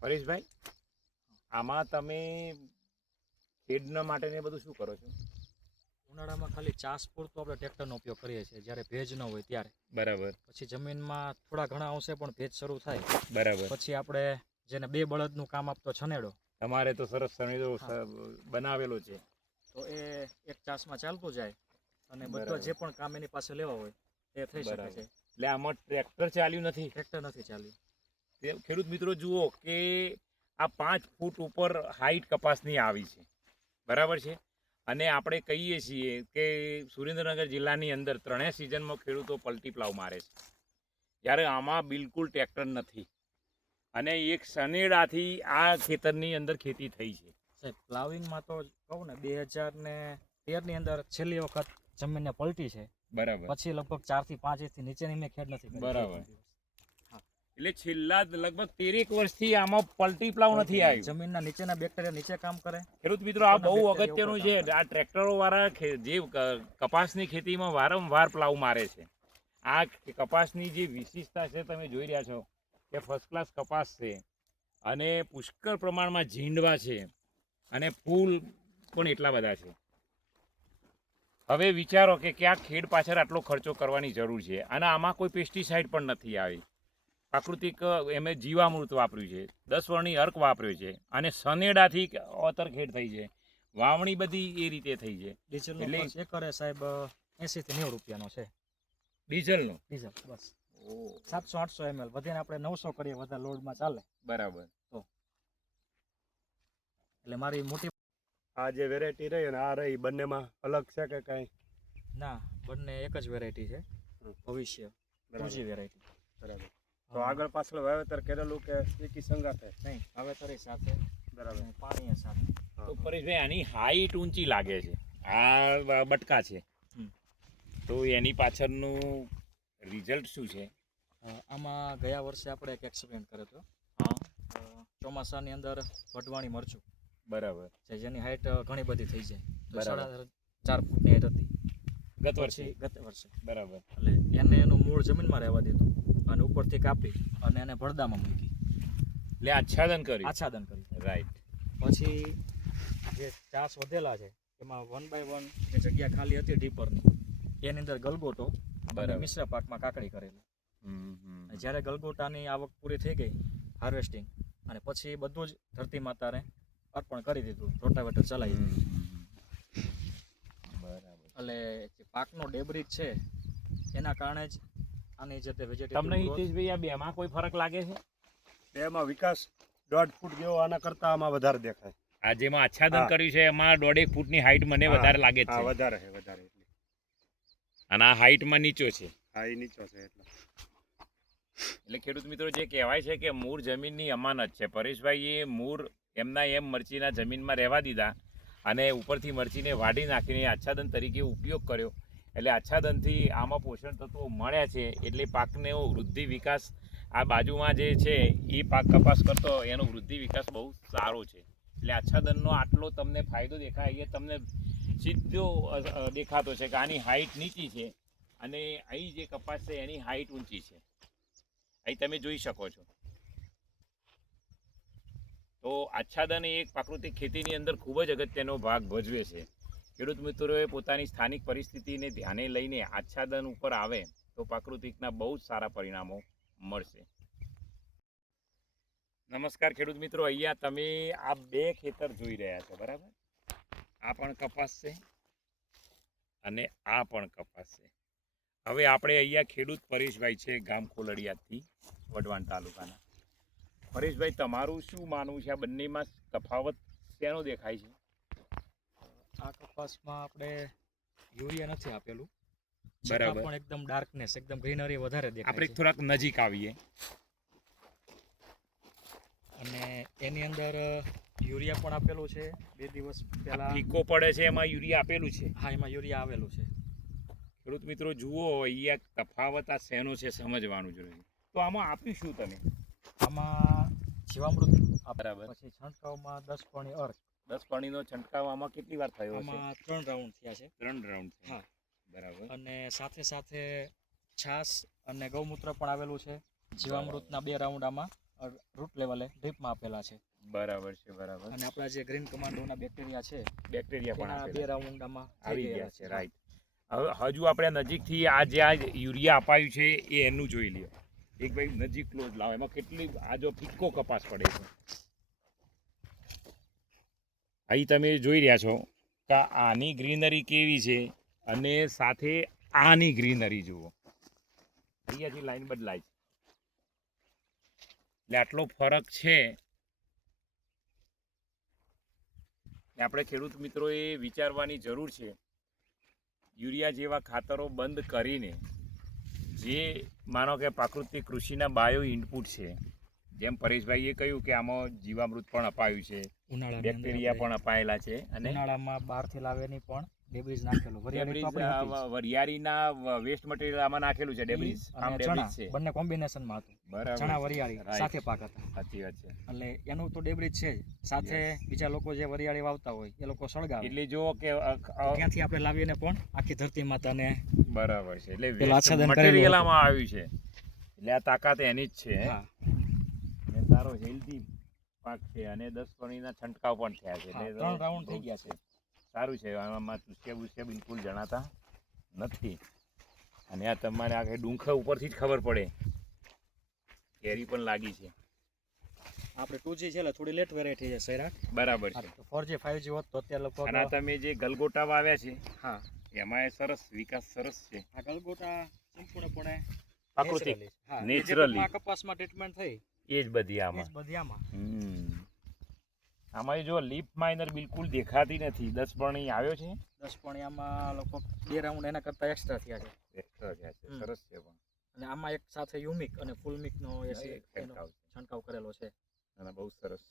પરેશભાઈ, આમાં તમે ખેડના માટે ને બધું શું કરો છો? ઉનાળામાં ખાલી ચાસ પૂરતો આપણે ટ્રેક્ટરનો ઉપયોગ કરીએ છીએ જ્યારે ભેજ ન હોય ત્યારે. બરાબર. પછી જમીનમાં થોડા ઘણા અંશે પણ ભેજ શરૂ થાય. બરાબર. પછી આપણે જેને 2 બળદનું કામ આપતો છનેડો, તમારે તો સરસ છનેડો બનાવેલો છે. તો એ એક ચાસમાં ચાલતું જાય અને બધો જે પણ કામ એની પાસે લેવા હોય તે થઈ શકે છે. એટલે આમાં ટ્રેક્ટર ચાલ્યું નથી? ટ્રેક્ટર નથી ચાલ્યું. ખેડૂત મિત્રો જુઓ કે આ 5 ફૂટ ઉપર હાઈટ કપાસની આવી છે, બરાબર છે. અને આપણે કહીએ છીએ કે સુરેન્દ્રનગર જિલ્લાની અંદર 3 સિઝનમાં ખેડૂતો પલટી પ્લાવ મારે છે, જ્યારે આમાં બિલકુલ ટ્રેક્ટર નથી અને એક સનેડાથી આ ખેતરની અંદર ખેતી થઈ છે. સાહેબ, પ્લાવિંગમાં તો કહું ને 2013ની અંદર છેલ્લી વખત જમીનને પલટી છે. બરાબર. પછી લગભગ 4 થી 5 ઇંચથી નીચેની મેં ખેડ નથી કરી. બરાબર. એટલે છેલ્લા લગભગ 13 વર્ષથી આમાં પલટી પ્લાવ નથી આવ્યું. જમીનના નીચેના બેક્ટેરિયા નીચે કામ કરે. ખેડૂત મિત્રો, આ બહુ અગત્યનું છે. આ ટ્રેક્ટરો વાળા જે કપાસની ખેતીમાં વારંવાર પ્લાવ મારે છે. આ કપાસની જે વિશેષતા છે તમે જોઈ રહ્યા છો કે ફર્સ્ટ ક્લાસ કપાસ છે અને પુષ્કળ પ્રમાણમાં ઝીંડવા છે અને ફૂલ પણ એટલા બધા છે. હવે વિચારો કે આ ખેડ પાછળ આટલો ખર્ચો કરવાની જરૂર છે અને આમાં કોઈ પેસ્ટિસાઇડ પણ નથી આવી. પ્રાકૃતિક એમે જીવામૃત વાપર્યું છે, 10 વર્ણી અર્ક વાપર્યો છે અને સનેડાથી ઓતર ખેડ થઈ છે. વાવણી બધી એ રીતે થઈ છે. ડીઝલનો ખર્ચ એકરે સાહેબ 80 થી 90 રૂપિયાનો છે. ડીઝલનો? ડીઝલ બસ 700-800 ml, વધીને આપણે 900 કરીએ વધારે લોડમાં ચાલે. બરાબર. તો એટલે મારી મોટી આ જે વેરાયટી રહી અને આ રહી, બંનેમાં અલગ છે કે કઈ? ના, બંને એક જ વેરાયટી છે. ભવિષ્ય બીજી વેરાયટી. બરાબર. તો આગળ પાછળ વાવેતર કરેલું કે એકી સંગાથે? નહીં, વાવેતર સાથે. બરાબર. પાણી સાથે. તો પરેશભાઈ, આની હાઈટ ઊંચી લાગે છે, આ બટકા છે, તો એની પાછળનું રિઝલ્ટ શું છે? આમાં ગયા વર્ષે આપણે એક એક્સપેરિમેન્ટ કર્યો હતો. ચોમાસાની અંદર વઢવાણી મરચું. બરાબર. છે જેની હાઈટ ઘણી બધી થઈ જાય. તો 4.5 ફૂટની હાઈટ હતી ગત વર્ષે. બરાબર. એટલે એને એનું મૂળ જમીનમાં રહેવા દીધું અને ઉપરથી કાપી અને એને ભરદામાં મૂકી, એટલે આચ્છાદન કર્યું. રાઈટ. પછી જે ચાસ વધેલા છે એમાં 1 by 1 જે જગ્યા ખાલી હતી ડીપરની, એની અંદર ગલગોટો અને મિશ્ર પાકમાં કાકડી કરેલી. જ્યારે ગલગોટાની આવક પૂરી થઈ ગઈ, હાર્વેસ્ટિંગ, અને પછી બધું જ ધરતી માતાને અર્પણ કરી દીધું, રોટાવેટર ચલાવી દીધું. બરાબર. એટલે જે પાકનો ડેબ્રિજ છે એના કારણે જ આની જે વેજીટેબલ. તમને હિતેશભાઈ આ બેમાં કોઈ ફરક લાગે છે? બેમાં વિકાસ 1.5 ફૂટ જેવો આના કરતા આમાં વધારે દેખાય. આ જેમાં આચ્છાદન કર્યું છે એમાં 1.5 ફૂટની હાઈટ મને વધારે લાગે છે. વધારે છે, વધારે. અને આ હાઈટમાં નીચો છે. હા, એ નીચો છે એટલે ખેડૂત મિત્રો, જે કહેવાય છે કે મૂળ જમીનની અમાનત છે, પરેશભાઈ એ મૂળ એમના એમ મરચીના જમીનમાં રહેવા દીધા અને ઉપરથી મરચીને વાઢી નાખીને આચ્છાદન તરીકે ઉપયોગ કર્યો. એટલે આચ્છાદનથી આમાં પોષણ તત્વો મળ્યા છે એટલે પાકને વૃદ્ધિ વિકાસ, આ બાજુમાં જે છે એ પાક કપાસ કરતો એનો વૃદ્ધિ વિકાસ બહુ સારો છે. એટલે આચ્છાદનનો આટલો તમને ફાયદો દેખાય એ તમને સીધો દેખાતો છે કે આની હાઈટ નીચી છે અને અહીં જે કપાસ છે એની હાઈટ ઊંચી છે. અહીં તમે જોઈ શકો છો. તો આચ્છાદન એ એક પ્રાકૃતિક ખેતીની અંદર ખૂબ જ અગત્યનો ભાગ ભજવે છે. ખેડૂત મિત્રોએ પોતાની સ્થાનિક પરિસ્થિતિને ધ્યાને લઈને આચ્છાદન ઉપર આવે તો પ્રાકૃતિકના બહુ જ સારા પરિણામો મળશે. નમસ્કાર ખેડૂત મિત્રો, અહીંયા તમે આ 2 ખેતર જોઈ રહ્યા છો, બરાબર? આ પણ કપાસ છે અને આ પણ કપાસ છે. હવે આપણે અહીંયા ખેડૂત પરેશભાઈ છે, ગામ ખોલડિયાથી, વઢવાણ તાલુકાના. પરેશભાઈ, તમારું શું માનવું છે, આ બંનેમાં તફાવત શેનો દેખાય છે? આ કપાસમાં આપણે યુરિયા નથી આપેલું, બરાબર, પણ એકદમ ડાર્કનેસ, એકદમ ગ્રીનરી વધારે દેખાય. આપણે થોડાક નજીક આવીએ અને એની અંદર યુરિયા પણ આપેલું છે. 2 દિવસ પહેલા ફીકો પડે છે એમાં યુરિયા આપેલું છે. હા, એમાં યુરિયા આવેલું છે. ખેડૂત મિત્રો જુઓ, અહીંયા તફાવત આ શેનો છે સમજવાનું જરૂરી. તો આમાં આપ્યું શું તમે? આમાં જીવામૃત, બરાબર. પછી છંટકાવમાં 10 પાણી અર્ક. 10 પાણીનો છંટકાવ આમાં કેટલી વાર થયો છે? આમાં 3 રાઉન્ડ થયા છે. 3 રાઉન્ડ. હા, બરાબર. અને સાથે છાસ અને ગૌમૂત્ર પણ આવેલું છે. જીવામૃતના 2 રાઉન્ડ આમાં રૂટ લેવલે ડ્રીપમાં આપેલા છે. બરાબર છે, બરાબર. અને આપણા જે ગ્રીન કમાન્ડોના બેક્ટેરિયા છે બેક્ટેરિયા પણ એના આપેલા 2 રાઉન્ડ આમાં થઈ આવી ગયેલા ગયા છે, રાઈટ. હવે હજુ આપણે નજીકથી આ જે આ યુરિયા અપાયું છે એ એનું જોઈ લઈએ. એક ભાઈ નજીક ક્લોઝ લાવો, એમાં કેટલી આ જો ફિક્કો કપાસ પડે છે. અહીં તમે જોઈ રહ્યા છો કે આની ગ્રીનરી કેવી છે અને સાથે આની ગ્રીનરી જુઓ. અહીંયાથી લાઈન બદલાય છે એટલે આટલો ફરક છે. આપણે ખેડૂત મિત્રોએ વિચારવાની જરૂર છે. યુરિયા જેવા ખાતરો બંધ કરીને જે માનો કે પ્રાકૃતિક કૃષિના બાયો ઇનપુટ છે, જેમ પરેશભાઈએ કહ્યું કે આમાં જીવામૃત પણ અપાયું છે, બેક્ટેરિયા પણ અપાયેલા છે, અને ઉનાળામાં બહારથી લાવેની પણ ડેબ્રીઝ નાખેલું. વરિયાળી તો આપણી હતી જ. વરિયાળીના વેસ્ટ મટીરિયલ આમાં નાખેલું છે, ડેબ્રીઝ અને આમ ચણા ડેબ્રીઝ છે. બંને કોમ્બિનેશનમાં હતું. બરાબર ચણા છે. વરિયાળી Right. સાથે પાક હતા. સાચી વાત છે. એટલે એનું તો ડેબ્રીજ છે જ. સાથે બીજા લોકો જે વરિયાળી વાવતા હોય એ લોકો સળગાવે. એટલે જો કે ત્યાંથી આપણે લાવીને પણ આખી ધરતી માતાને બરાબર છે, એટલે પેલું આચ્છાદન કરેલું મટીરિયલ હતું. આમાં આવ્યું છે, એટલે આ તાકાત એની જ છે. હા અને સારો હેલ્ધી પાક છે અને 10 પાણીના છંટકાવ પણ થયા છે, હા, એટલે 3 રાઉન્ડ થઈ ગયા છે. સારું છે. આમાં ચૂસ્યા બિલકુલ જણાતા નથી. અને આ તમારે આખે ડુંખા ઉપરથી જ ખબર પડે કેરી પણ લાગી છે. આપણે 2G છે એટલે થોડી લેટ વેરાયટી છે સૈરાટ. બરાબર છે. 4G 5G હોત તો અત્યારે લોકો અને આ તમે જે ગલગોટા વાવ્યા છે હા એમાં એ સરસ વિકાસ સરસ છે. આ ગલગોટા સંપૂર્ણપણે પ્રાકૃતિક naturally. હા, naturally. જે ટૂંકમાં કપાસમાં ટ્રીટમેન્ટ થઈ એ જ બધી એ જ આમાં. બધી આમાં. આમાં જો લીફ માઇનર બિલકુલ દેખાતી નથી. 10 પાણી આવ્યો છે, 10 પણિયામાં લગભગ 2 રાઉન્ડ એના કરતાં એક્સ્ટ્રા થયા છે. એક્સ્ટ્રા થયા છે. સરસ છે પણ અને આમાં એક સાથે યુમિક અને ફૂલ મિકનો એનો છંટકાવ છે. છંટકાવ કરેલો છે. અને બહુ સરસ.